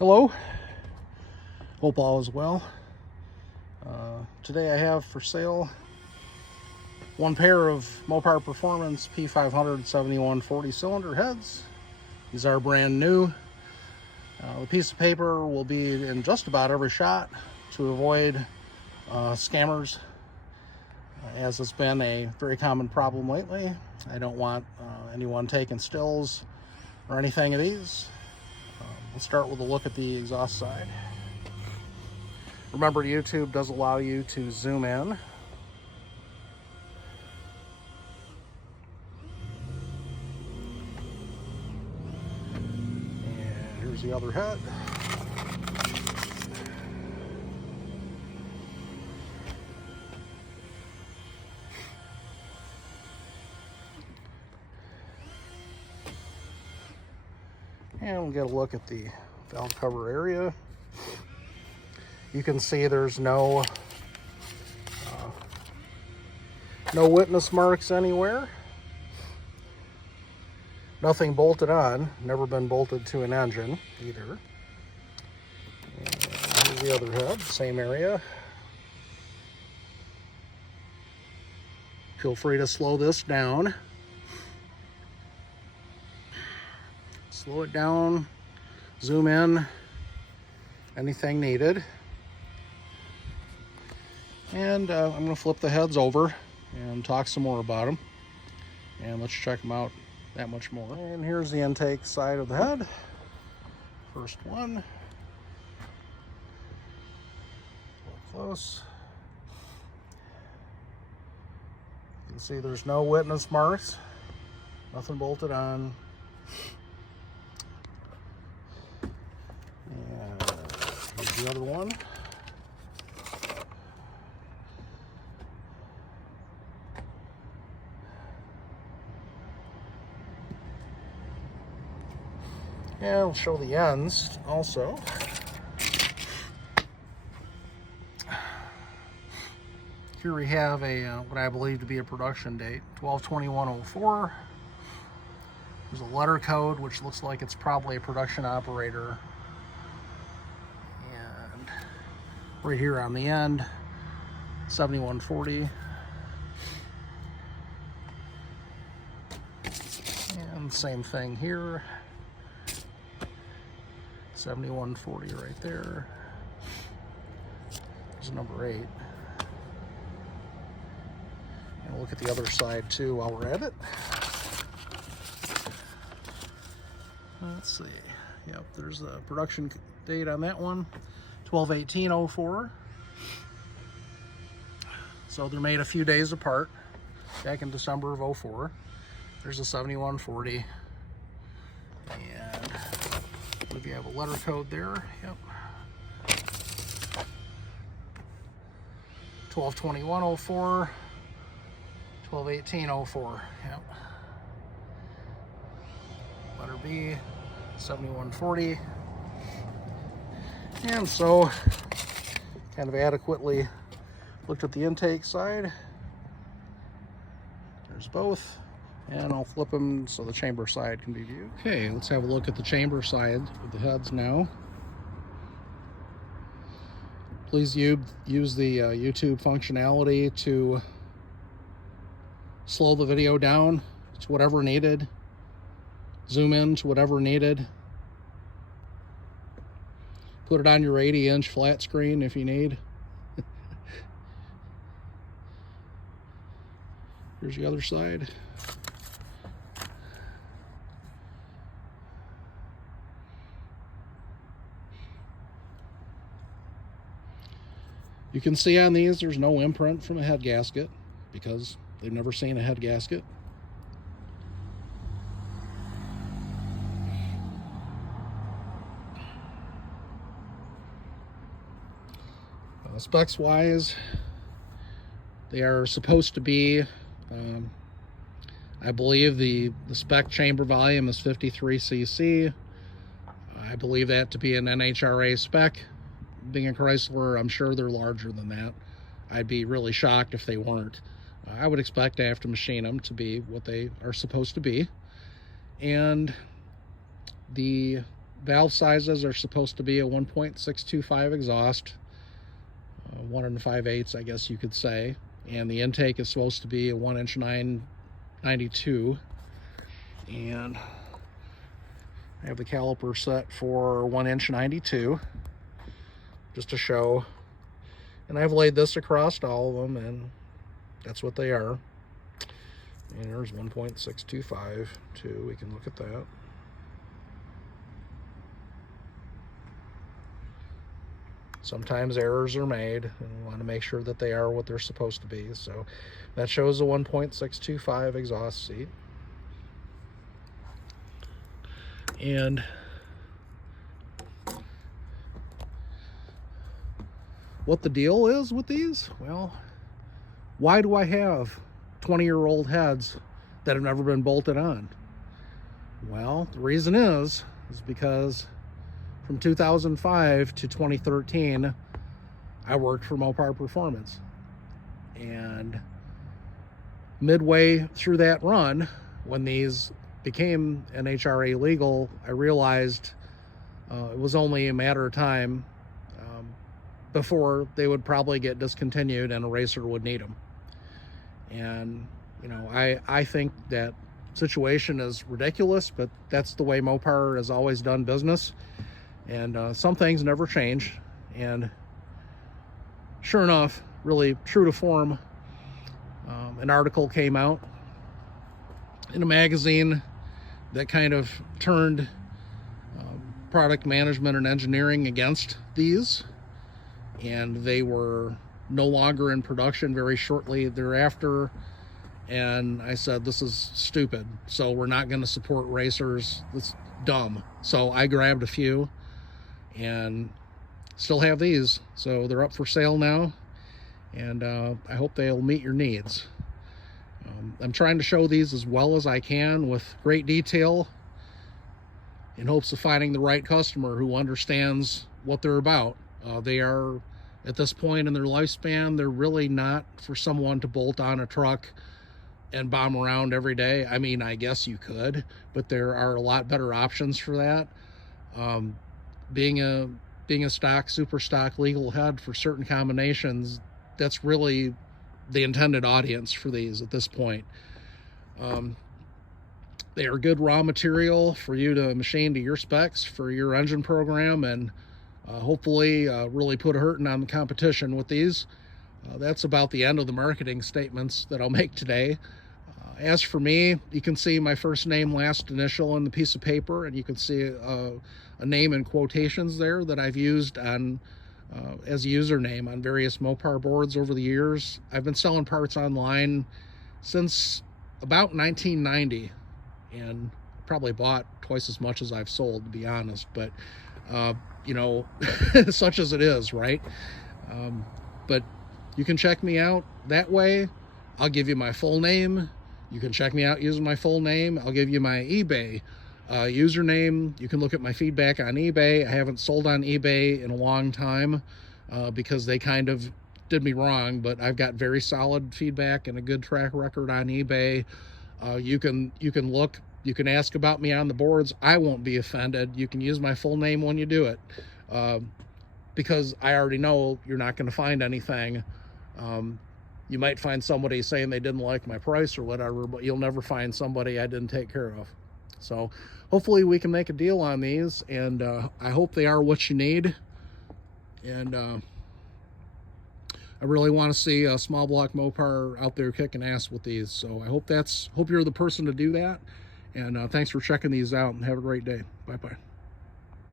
Hello, hope all is well. Today I have for sale one pair of Mopar Performance P5007140 cylinder heads. These are brand new. The piece of paper will be in just about every shot to avoid scammers, as it's been a very common problem lately. I don't want anyone taking stills or anything of these. Let's start with a look at the exhaust side. Remember, YouTube does allow you to zoom in. And here's the other head. And we'll get a look at the valve cover area. You can see there's no witness marks anywhere. Nothing bolted on, never been bolted to an engine either. And here's the other head, same area. Feel free to slow this down. Slow it down, zoom in, anything needed. And I'm going to flip the heads over and talk some more about them. And let's check them out that much more. And here's the intake side of the head. First one. Look close. You can see there's no witness marks. Nothing bolted on. Here's the other one. And I'll show the ends also. Here we have a what I believe to be a production date, 12/21/04. There's a letter code which looks like it's probably a production operator. Right here on the end, 7140. And same thing here, 7140 right there. There's number 8. And we'll look at the other side too while we're at it. Let's see. Yep, there's a production date on that one. 12/18/04. So they're made a few days apart, back in December of 04. There's a 7140. And if you have a letter code there, yep. 12/21/04, 12/18/04, yep. Letter B, 7140. And so, kind of adequately looked at the intake side. There's both, and I'll flip them so the chamber side can be viewed. Okay, let's have a look at the chamber side of the heads now. Please use the YouTube functionality to slow the video down to whatever needed, zoom in to whatever needed. Put it on your 80-inch flat screen if you need. Here's the other side. You can see on these there's no imprint from a head gasket because they've never seen a head gasket. Specs wise, they are supposed to be, I believe the spec chamber volume is 53 cc. I believe that to be an NHRA spec. Being a Chrysler, I'm sure they're larger than that. I'd be really shocked if they weren't. I would expect to have to machine them to be what they are supposed to be. And the valve sizes are supposed to be a 1.625 exhaust, 1 5/8, I guess you could say, and the intake is supposed to be a 1" 992, and I have the caliper set for 1" 92 just to show, and I've laid this across all of them, and that's what they are. And there's 1.625 too. We can look at that. Sometimes errors are made, and we want to make sure that they are what they're supposed to be. So that shows a 1.625 exhaust seat. And what the deal is with these? Well, why do I have 20-year-old heads that have never been bolted on? Well, the reason is because from 2005 to 2013, I worked for Mopar Performance. And midway through that run, when these became NHRA legal, I realized it was only a matter of time before they would probably get discontinued and a racer would need them. And you know, I think that situation is ridiculous, but that's the way Mopar has always done business, and some things never change. And sure enough, really true to form, an article came out in a magazine that kind of turned product management and engineering against these, and they were no longer in production very shortly thereafter. And I said, this is stupid, so we're not going to support racers. That's dumb. So I grabbed a few and still have these, so they're up for sale now, and I hope they'll meet your needs. I'm trying to show these as well as I can with great detail in hopes of finding the right customer who understands what they're about. They are, at this point in their lifespan, they're really not for someone to bolt on a truck and bomb around every day. I mean, I guess you could, but there are a lot better options for that. Being a stock, super stock legal head for certain combinations, that's really the intended audience for these at this point. They are good raw material for you to machine to your specs for your engine program, and hopefully really put a hurting on the competition with these. That's about the end of the marketing statements that I'll make today. As for me, you can see my first name, last initial on the piece of paper, and you can see a name in quotations there that I've used on as a username on various Mopar boards over the years. I've been selling parts online since about 1990, and probably bought twice as much as I've sold, to be honest, but you know, such as it is, right? But you can check me out that way. I'll give you my full name. You can check me out using my full name. I'll give you my eBay username. You can look at my feedback on eBay. I haven't sold on eBay in a long time because they kind of did me wrong, but I've got very solid feedback and a good track record on eBay. You can look, you can ask about me on the boards. I won't be offended. You can use my full name when you do it, because I already know you're not going to find anything. You might find somebody saying they didn't like my price or whatever, but you'll never find somebody I didn't take care of. So hopefully we can make a deal on these, and I hope they are what you need. And I really want to see a small block Mopar out there kicking ass with these. So I hope you're the person to do that. And thanks for checking these out, and have a great day. Bye-bye.